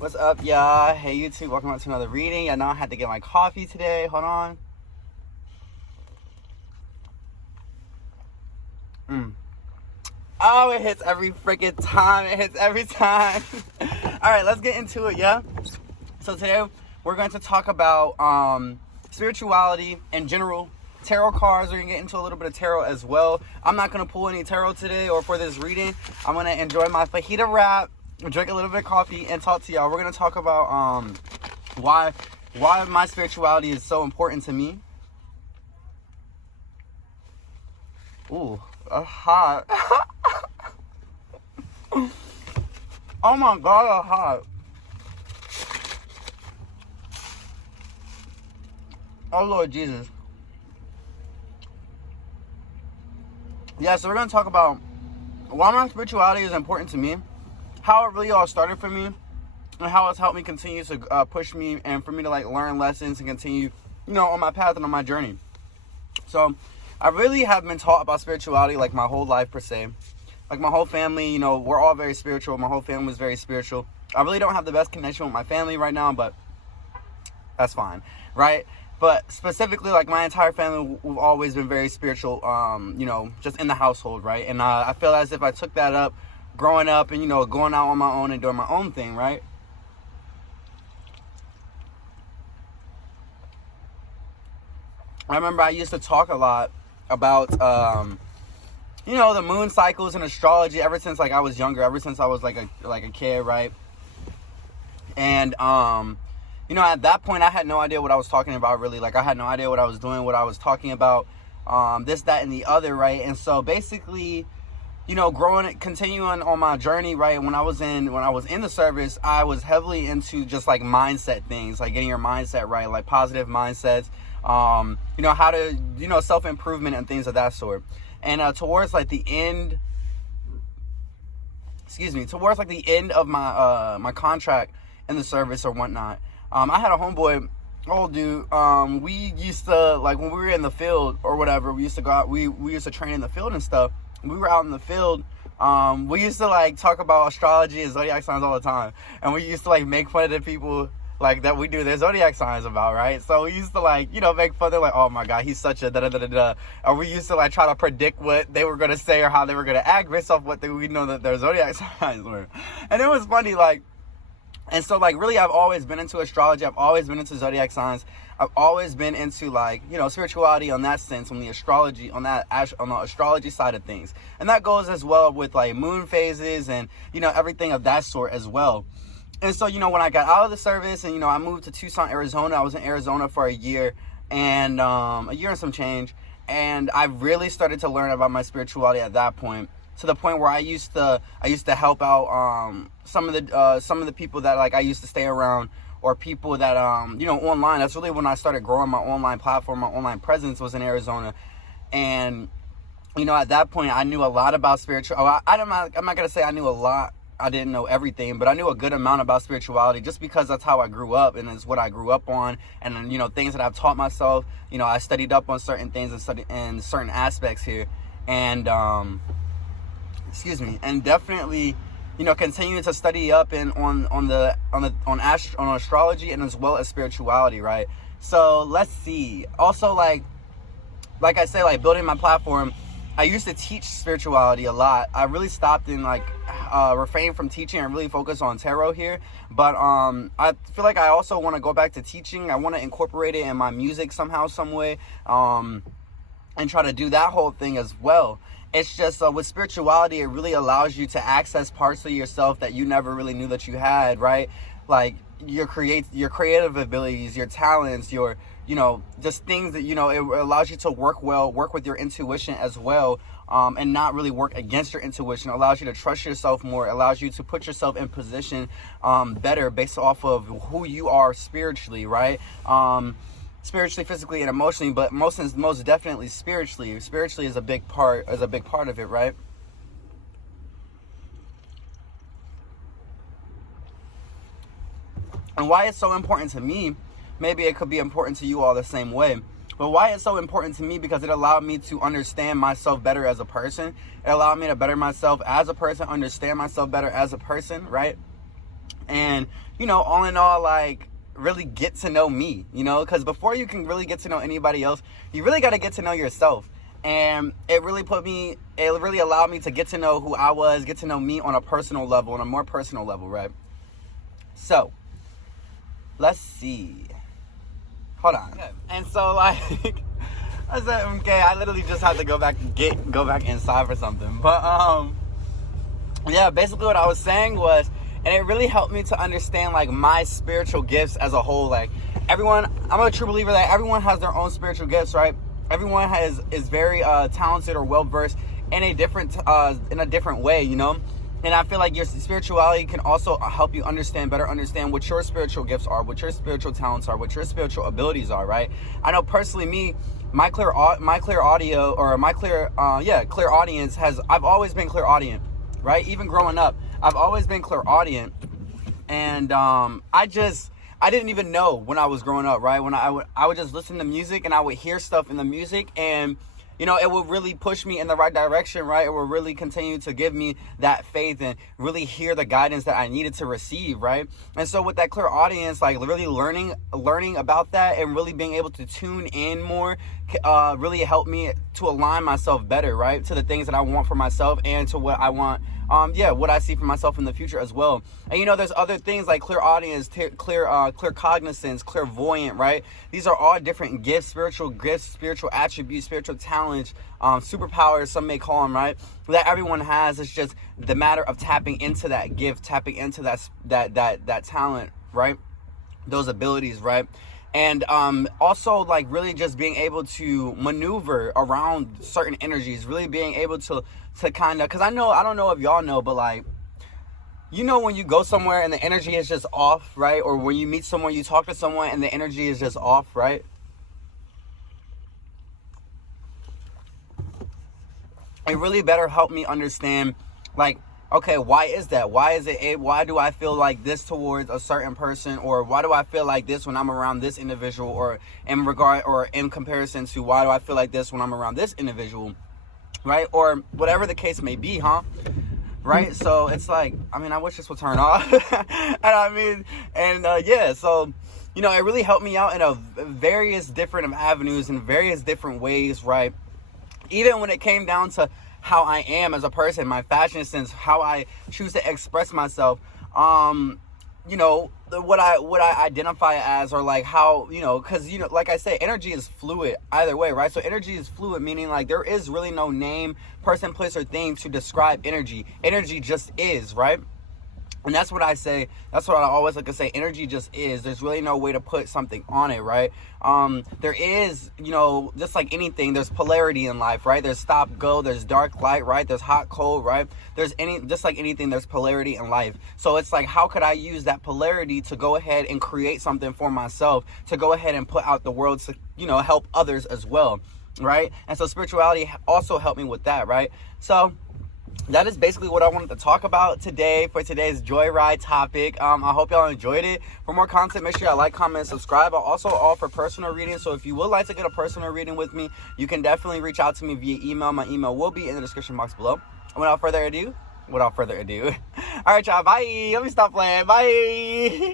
What's up, y'all? Hey, YouTube. Welcome back to another reading. I know I had to get my coffee today. Hold on. Oh, it hits every freaking time. It hits every time. All right, let's get into it, yeah? So today, we're going to talk about spirituality in general. Tarot cards. We're going to get into a little bit of tarot as well. I'm not going to pull any tarot today or for this reading. I'm going to enjoy my fajita wrap, drink a little bit of coffee, and talk to y'all. We're going to talk about why my spirituality is so important to me. Ooh, hot. Oh my God, hot. Oh Lord Jesus. Yeah, so we're going to talk about why my spirituality is important to me, how it really all started for me, and how it's helped me continue to push me and for me to like learn lessons and continue, on my path and on my journey. So I really have been taught about spirituality like my whole life per se. Like my whole family, we're all very spiritual. My whole family is very spiritual. I really don't have the best connection with my family right now, but that's fine, right? But specifically, like my entire family, we've always been very spiritual, just in the household, right? And I feel as if I took that up growing up and, going out on my own and doing my own thing, right? I remember I used to talk a lot about, the moon cycles and astrology ever since like I was younger, ever since I was like a kid, right? And, at that point, I had no idea what I was talking about, really. Like, I had no idea what I was doing, what I was talking about, this, that, and the other, right? And so, basically, continuing on my journey, right? When I was in the service, I was heavily into just like mindset things, like getting your mindset right, like positive mindsets, how to, self-improvement and things of that sort. And towards the end of my my contract in the service or whatnot, I had a homeboy, old dude. We used to, like, when we were in the field or whatever, we used to go out, we used to train in the field and stuff. We were out in the field. We used to like talk about astrology and zodiac signs all the time, and we used to like make fun of the people like that we do their zodiac signs about, right? So we used to like, make fun of, like, oh my God, he's such a da-da-da-da-da. Or we used to like try to predict what they were going to say or how they were going to act based off what we know that their zodiac signs were. And it was funny, like, and so like really I've always been into astrology. I've always been into zodiac signs. I've always been into like, spirituality on that sense, on the astrology, on the astrology side of things. And that goes as well with like moon phases and, everything of that sort as well. And so, when I got out of the service and, I moved to Tucson, Arizona, I was in Arizona for a year and some change. And I really started to learn about my spirituality at that point, to the point where I used to help out some of the people that like I used to stay around, or people that online. That's really when I started growing my online platform. My online presence was in Arizona. And at that point I knew a lot about spiritual. I'm not gonna say I knew a lot. I didn't know everything, but I knew a good amount about spirituality just because that's how I grew up and it's what I grew up on. And things that I've taught myself, I studied up on certain things and studied in certain aspects here. And and definitely continuing to study up and on astrology and as well as spirituality, right? So let's see. Also, like I say, like building my platform, I used to teach spirituality a lot. I really stopped and refrained from teaching and really focus on tarot here. But I feel like I also want to go back to teaching. I want to incorporate it in my music somehow, some way, and try to do that whole thing as well. It's just with spirituality, it really allows you to access parts of yourself that you never really knew that you had, right? Like your creative abilities, your talents, your just things that it allows you to work with your intuition as well, and not really work against your intuition. It allows you to trust yourself more. It allows you to put yourself in position better based off of who you are spiritually, right? Spiritually, physically, and emotionally, but most definitely spiritually. Spiritually is a big part of it, right? And why it's so important to me, maybe it could be important to you all the same way, but why it's so important to me, because it allowed me to understand myself better as a person. It allowed me to better myself as a person, understand myself better as a person, right? and, you know, all in all, like, really get to know me, you know, because before you can really get to know anybody else, you really got to get to know yourself. And it really allowed me to get to know who I was, get to know me on a personal level, on a more personal level, right? So, let's see. Hold on. Okay. And so, like, I said, okay, I literally just had to go back inside for something. But, yeah, basically what I was saying was, and it really helped me to understand, like, my spiritual gifts as a whole. Like, everyone, I'm a true believer that everyone has their own spiritual gifts, right? Everyone is very talented or well-versed in a different way, you know? And I feel like your spirituality can also help you better understand what your spiritual gifts are, what your spiritual talents are, what your spiritual abilities are, right? I know personally me, my clear audience I've always been clairaudient, right? Even growing up, I've always been clairaudient. And I didn't even know when I was growing up, right? When I would just listen to music, and I would hear stuff in the music, and, you know, it would really push me in the right direction, right? It would really continue to give me that faith and really hear the guidance that I needed to receive, right? And so with that clairaudience, like, really learning about that and really being able to tune in more really helped me to align myself better, right? To the things that I want for myself and to what I want, what I see for myself in the future as well. And, you know, there's other things like clairaudience, clear cognizance, clairvoyant, right? These are all different gifts, spiritual attributes, spiritual talents, superpowers, some may call them, right? That everyone has. It's just the matter of tapping into that gift, tapping into that talent, right? Those abilities, right? And also, like, really just being able to maneuver around certain energies, really being able to kind of, because I don't know if y'all know, but, like, you know, when you go somewhere and the energy is just off, right? Or when you meet someone, you talk to someone and the energy is just off, right? It really better help me understand, like, okay, why is that? Why do I feel like this towards a certain person? Or why do I feel like this when I'm around this individual? Or in comparison to why do I feel like this when I'm around this individual? Right? Or whatever the case may be, huh? Right? So it's like, I mean, I wish this would turn off. So, you know, it really helped me out in various different avenues and various different ways, right? Even when it came down to how I am as a person, my fashion sense, how I choose to express myself, you know, what I identify as, or like how, you know, because, you know, like I say, energy is fluid either way, right? So energy is fluid, meaning like there is really no name, person, place, or thing to describe energy. Energy just is, right? And that's what I say. That's what I always like to say. Energy just is. There's really no way to put something on it, right? There is, you know, just like anything, there's polarity in life, right? There's stop, go, there's dark, light, right? There's hot, cold, right? Just like anything, there's polarity in life. So it's like, how could I use that polarity to go ahead and create something for myself, to go ahead and put out the world to, you know, help others as well, right? And so spirituality also helped me with that, right? So that is basically what I wanted to talk about today for today's Joyride topic. I hope y'all enjoyed it. For more content, make sure y'all like, comment, and subscribe. I also offer personal readings, so if you would like to get a personal reading with me, you can definitely reach out to me via email. My email will be in the description box below. And without further ado, all right, y'all, bye. Let me stop playing. Bye.